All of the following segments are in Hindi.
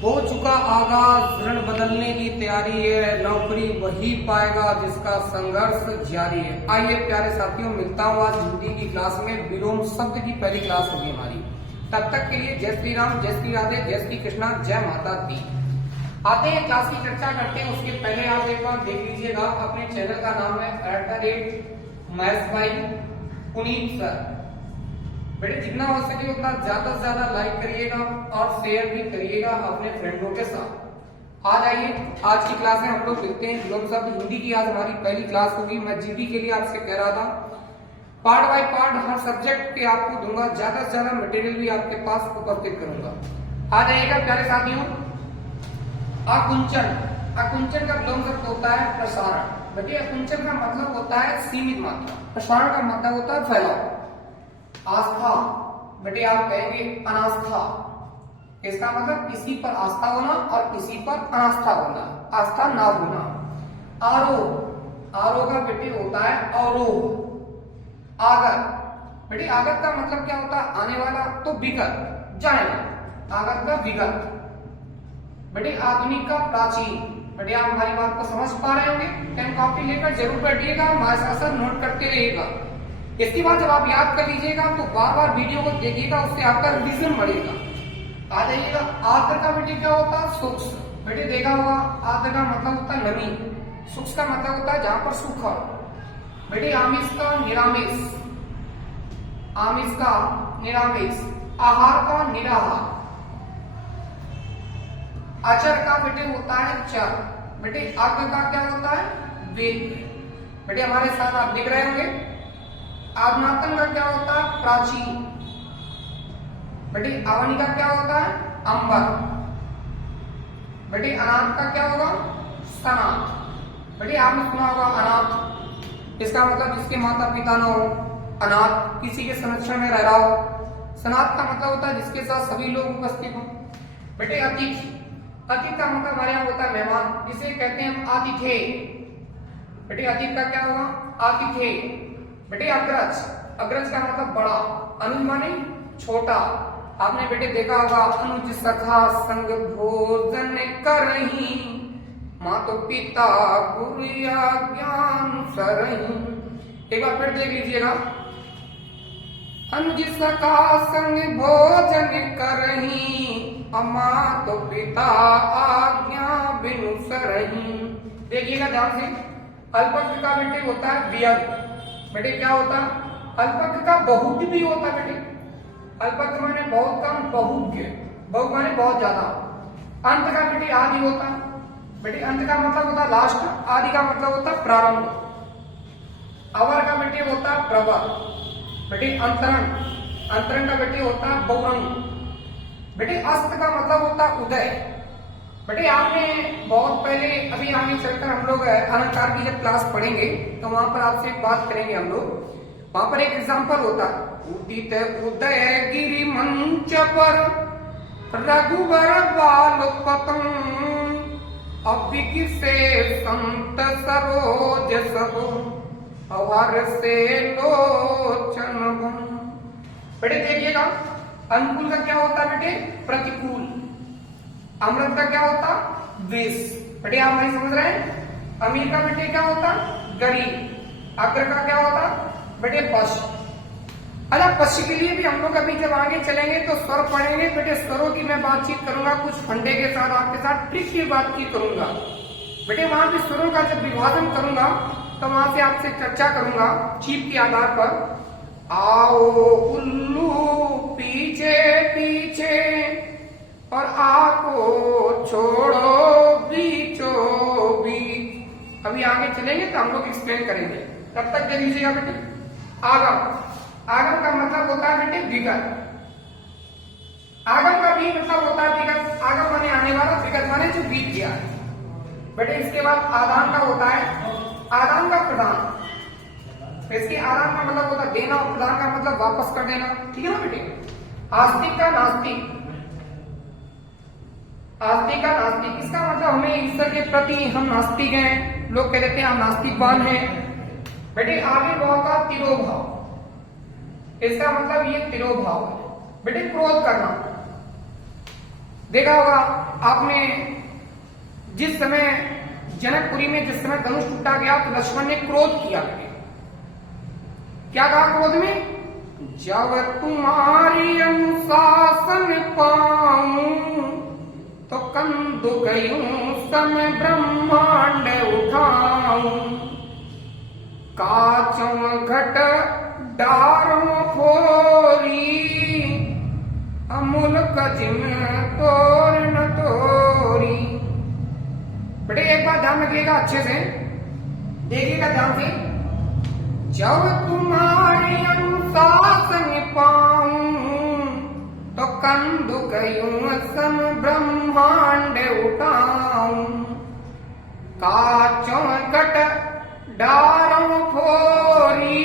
हो चुका आगाज, ऋण बदलने की तैयारी है, नौकरी वही पाएगा जिसका संघर्ष जारी है। आइए प्यारे साथियों, मिलता हूँ आज हिंदी की क्लास में। विलोम शब्द की पहली क्लास होगी हमारी। तब तक के लिए जय श्री राम, जय श्री राधे, जय श्री कृष्णा, जय माता दी। आते हैं क्लास की चर्चा करते हैं। उसके पहले आप एक बार देख लीजिएगा, अपने चैनल का नाम है @मैथ्स बाय पुनीत सर। बेटे जितना हो सके उतना ज्यादा से ज्यादा लाइक करिएगा और शेयर भी करिएगा अपने फ्रेंडों के साथ। आज आइए, आज की क्लास में हम लोग देखते हैं विलोम शब्द। हिंदी की आज हमारी पहली क्लास होगी। मैं जीडी के लिए आपसे कह रहा था, part by part her subject के आपको दूंगा, ज्यादा से ज्यादा मटेरियल भी आपके पास उपस्थित करूंगा। आ जाइएगा प्यारे साथियों। आकुंचन, आकुंचन का विलोम शब्द होता है प्रसारण। बेटे आकुंचन का मतलब होता है सीमित मात्रा, प्रसारण का मतलब होता है फैलाव। आस्था, बेटे आप कहेंगे अनास्था। इसका मतलब किसी पर आस्था होना और किसी पर अनास्था होना, आस्था ना होना। आरोह, आरोह का बेटे होता है अवरोह। आगत, बेटे आगत का मतलब क्या होता है? आने वाला। तो विगत, जाएगा, आगत का विगत। बेटे आधुनिक का प्राचीन। बेटे आप हमारी बात को समझ पा रहे होंगे। पेन कॉपी लेकर जरूर बैठिएगा, हमारे साथ साथ नोट करते रहिएगा। इसके बाद जब आप याद कर लीजिएगा तो बार बार वीडियो को देखिएगा, उससे आपका रिविजन बढ़ेगा। आ जाइएगा। आर्द्र का बेटे क्या होता है? शुष्क। बेटे देखा होगा, आर्द्र का मतलब होता है नमी, शुष्क का मतलब होता है जहां पर सूखा। बेटे आमिष का निरामिष, आमिष का निरामिष। आहार का निराहार। अचर का बेटे होता है चर। बेटे अग्र का क्या होता है? वेद। बेटे हमारे साथ आप लिख रहे होंगे। आधुनातन का क्या होता है? प्राचीन। बेटे आवनी का क्या होता है? अंबर। बेटे अनाथ का क्या होगा? सनाथ। बेटे आपने सुना होगा अनाथ, इसका मतलब जिसके माता पिता न हो। अनाथ किसी के संरक्षण में रह रहा हो। सनाथ का मतलब होता है जिसके साथ सभी लोग उपस्थित हो। बेटे अतिथि, अतिथि का मतलब हमारे यहाँ होता है मेहमान, जिसे कहते हैं हम आतिथ्य। बेटे अतिथि का क्या होगा? आतिथ्य। बेटे अग्रज, अग्रज का मतलब बड़ा। अनुज माने छोटा। आपने बेटे देखा होगा, अनुज सखा संग भोजन करही, मातो पिता गुरु ज्ञान सरही। एक बार फिर देख लीजिएगा। अनुज सखा संग भोजन करही, मातो पिता आज्ञा बिनु सरही। देखिएगा ध्यान से। अल्पज्ञ का बेटे होता है वियज्ञ। बेटे क्या होता है? अल्पज्ञ का बहुत भी होता है। बेटे अल्पज्ञ माने बहुत कम, बहुज्ञ, बहु माने बहुत ज्यादा। अंत का बेटे आदि होता है। बेटे अंत का मतलब होता है लास्ट, आदि का मतलब होता है प्रारंभ। अवर का बेटे होता है प्रवर। बेटे अंतरण, अंतरण का बेटे होता है बहुरंग। बेटे अस्त का मतलब होता है उदय। बेटे आपने बहुत पहले, अभी आगे चलकर हम लोग अलंकार की जब क्लास पढ़ेंगे तो वहां पर आपसे एक बात करेंगे हम लोग। वहां पर एक एग्जांपल होता है, उदित उदय गिरि मंच पर रघुवर बाल पतंग, अभिक से संत सरोज सब अवर से लोचन। बेटे देखिएगा, अनुकूल का क्या होता है? बेटे प्रतिकूल। अमृत का क्या होता? विष। बेटे आप नहीं समझ रहे हैं। अमीर का बेटे क्या होता? गरीब। अग्र का क्या होता? बेटे पश। अच्छा, पश के लिए भी हम लोग अभी जब आगे चलेंगे तो स्वर पढ़ेंगे। बेटे स्वरों की मैं बातचीत करूंगा, कुछ फंडे के साथ आपके साथ ट्रिक की बातचीत करूंगा। बेटे वहां भी स्वरों का जब विभाजन करूंगा तो वहां से आपसे चर्चा करूंगा चीप के आधार पर। आओ उल्लू पीछे पीछे और आको छोड़ो बीचो बीच। अभी आगे चलेंगे तो हम लोग एक्सप्लेन करेंगे, तब तक देख लीजिएगा। बेटे आगम, आगम का मतलब होता है बेटे विगत। आगम का भी मतलब होता है विगत। आगम माने आने वाला, विगत माने जो बीत गया। बेटे इसके बाद आदान का होता है, आदान का प्रदान। इसके आदान का मतलब होता है देना और प्रदान का मतलब वापस कर देना। ठीक है ना बेटे। आस्तिक का नास्तिक, आस्तिक का नास्तिक, इसका मतलब हमें ईश्वर के प्रति हम नास्तिक हैं, लोग कह देते हैं हम नास्तिकवान हैं। बेटे आविर्भाव का तिरोभाव, इसका मतलब ये तिरोभाव है। बेटे क्रोध करना, देखा होगा आपने, जिस समय जनकपुरी में जिस समय धनुष टूटा गया तो लक्ष्मण ने क्रोध किया। क्या कहा क्रोध में? जब तुम्हारी अनुशासन पाऊं तो कंदुक यूं सम ब्रह्मांड उठाऊं, काचों घट डारों फोरी, अमुल्क जिन तोर न तोरी। बेटे एक बात ध्यान रखिएगा, अच्छे से देखिएगा ध्यान से। जब तुम्हारी अनुशासन पाऊं तो कंदुक यूं सम ब्रह्मांड उठाऊं, काचों घट डारों फोरी।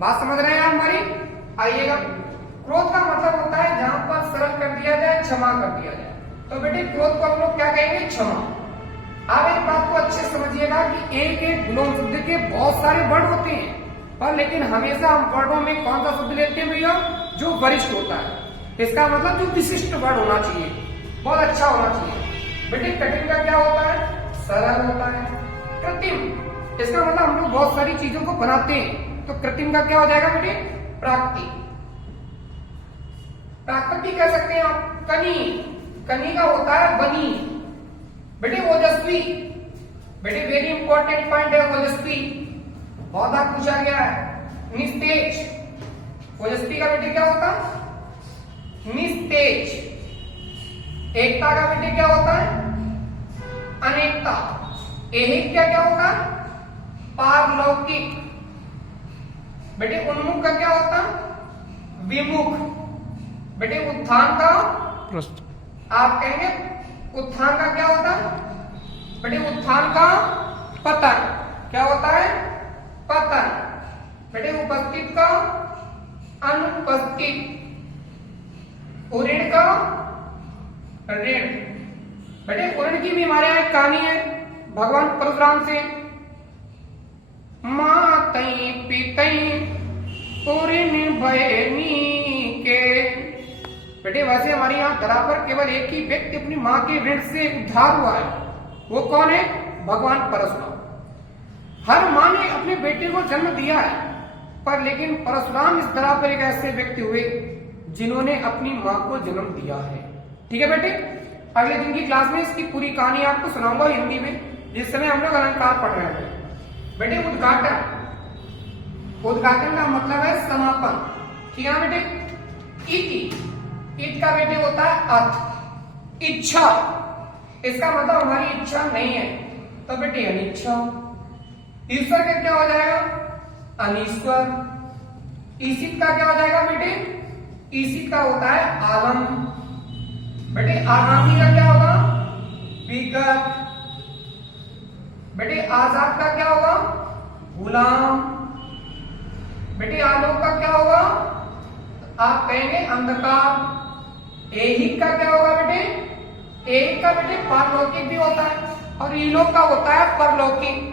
बात समझ रहे हैं आप हमारी? आइएगा, क्रोध का मतलब होता है जहां पर सरल कर दिया जाए, क्षमा कर दिया जाए। तो बेटे क्रोध को हम लोग क्या कहेंगे? क्षमा। आप एक बात को अच्छे समझिएगा कि एक एक विलोम शब्द के बहुत सारे वर्ड होते हैं, पर लेकिन हमेशा हम वर्डों में कौन सा शब्द लेते हैं भैया? जो वरिष्ठ होता है। इसका मतलब जो विशिष्ट वर्ड होना चाहिए, बहुत अच्छा होना चाहिए। बेटे कठिन का क्या होता है? सरल होता है। कृत्रिम, इसका मतलब हम लोग बहुत सारी चीजों को बनाते हैं, तो कृत्रिम का क्या हो जाएगा बेटे? प्राकृतिक। प्राकृतिक कह सकते हैं आप। कनी, कनी का होता है बनी। बेटे ओजस्वी, बेटे वेरी इंपॉर्टेंट पॉइंट है ओजस्वी, बहुत बार पूछा गया है। निस्तेज, ओजस्वी का बेटे क्या होता है? निस्तेज। एकता का बेटे क्या होता है? अनेकता। ऐहिक क्या क्या होता है? पारलौकिक। बेटे उन्मुख का क्या होता है? विमुख। बेटे उत्थान का आप कहेंगे उत्थान का क्या होता है? बेटे उत्थान का पतन। क्या होता है? पतन। बेटे उपस्थित का अनुपस्थित। ऋण का ऋण। बेटे ऋण की भी हमारे यहाँ एक कहानी है भगवान परशुराम से। मातई पितई ऋण भयनी के। बेटे वैसे हमारे यहाँ धरा पर केवल एक ही व्यक्ति अपनी माँ के ऋण से उद्धार हुआ है, वो कौन है? भगवान परशुराम। हर माँ ने अपने बेटे को जन्म दिया है, पर लेकिन परशुराम इस धरा पर एक ऐसे व्यक्ति हुए जिन्होंने अपनी माँ को जन्म दिया है। ठीक है बेटे, अगले दिन की क्लास में इसकी पूरी कहानी आपको सुनाऊंगा हिंदी में, जिस समय हम लोग अलंकार पढ़ रहे हैं। बेटे उद्घाटन, उद्घाटन का मतलब है समापन। ठीक है बेटे। इति, ईट का बेटे होता है अर्थ। इच्छा, इसका मतलब हमारी इच्छा नहीं है, तो बेटे अनिच्छा। ईश्वर का क्या हो जाएगा? अनीश्वर। ईशित का क्या हो जाएगा बेटे? ईशित का होता है आलम। बेटे आगामी का क्या होगा? विगत। बेटे आजाद का क्या होगा? गुलाम। बेटे आलोक का क्या होगा? आप कहेंगे अंधकार। ऐहिक का क्या होगा बेटे? ऐहिक का बेटे पारलौकिक भी होता है, और ईलोक का होता है परलौकिक।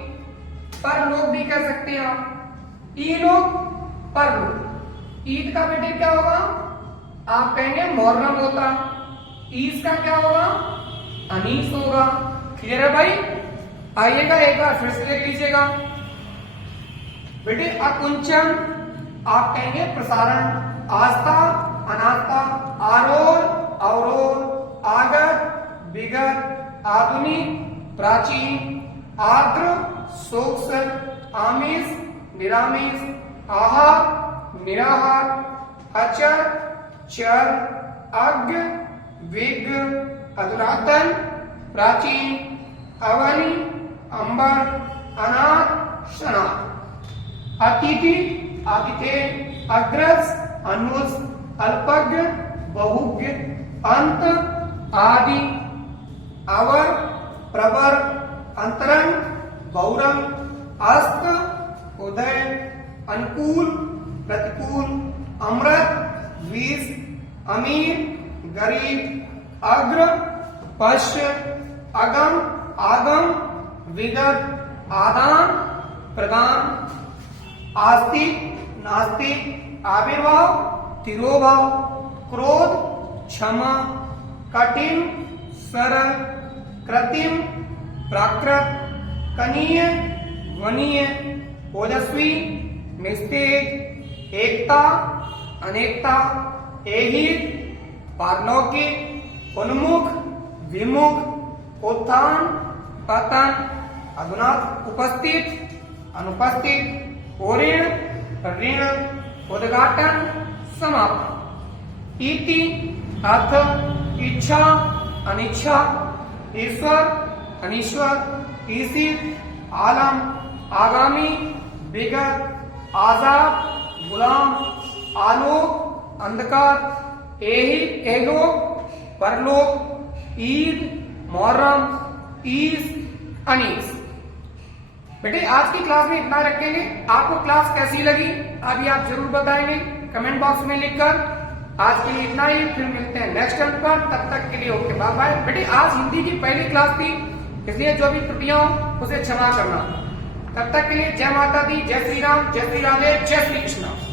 परलोक भी कह सकते हैं आप। ईलोक, परलोक। ईद का बेटे क्या होगा? आप कहेंगे मुहर्रम होता। ईस का क्या होगा? अनीस होगा। क्लियर है भाई? आइएगा एक बार फिर से देख लीजिएगा बेटे। अकुंचन, आप कहेंगे प्रसारण। आस्था, अनास्था। आरोह, अवरोह। आगत, विगत। आधुनिक, प्राचीन। आर्द्र, सोक्ष। आमिष, निरामिष। आहार, निराहार। अचर, चर। अज्ञ, विज्ञ। अधुनातन, प्राचीन। अवनी, अंबर। अनाथ, शनाथ। अतिथि, आतिथ्य। अग्रज, अनुज। अल्पज्ञ, बहुज्ञ। अंत, आदि। अवर, प्रवर। अंतरंग, गौरंग। अस्त, उदय। अनुकूल, प्रतिकूल। अमृत, विष। अमीर, गरीब। अग्र, पश्य। अगम, आगम। विगत, आदान, प्रदान। आस्तिक, नास्तिक। आविर्भाव, तिरोभाव। क्रोध, क्षमा। कठिन, सरल, कृत्रिम, प्राकृत, कनीय, ध्वनीय, ओजस्वी, निस्तेज, एकता, अनेकता, ऐहिक, पारलौकिक, उन्मुख, विमुख, उत्थान, पतन, अधुना उपस्थित, अनुपस्थित, ओऋण, ऋण, उद्घाटन, समापन, इति, अर्थ, इच्छा, अनिच्छा, ईश्वर, अनीश्वर, ईशित, आलम, आगामी, विगत, आजाद, गुलाम, आलोक, अंधकार, ऐहिक, एलोक, परलोक, ईद, मुहर्रम, ईस, अनीस। बेटे आज की क्लास में इतना रखेंगे। आपको क्लास कैसी लगी अभी आप जरूर बताएंगे कमेंट बॉक्स में लिखकर। आज के लिए इतना ही, फिर मिलते हैं नेक्स्ट टाइम पर। तब तक के लिए ओके बाय बाय। बेटे आज हिंदी की पहली क्लास थी, इसलिए जो भी त्रुटियां उसे क्षमा करना। तब तक के लिए जय माता दी, जय श्री राम, जय श्री राधे, जय श्री कृष्ण।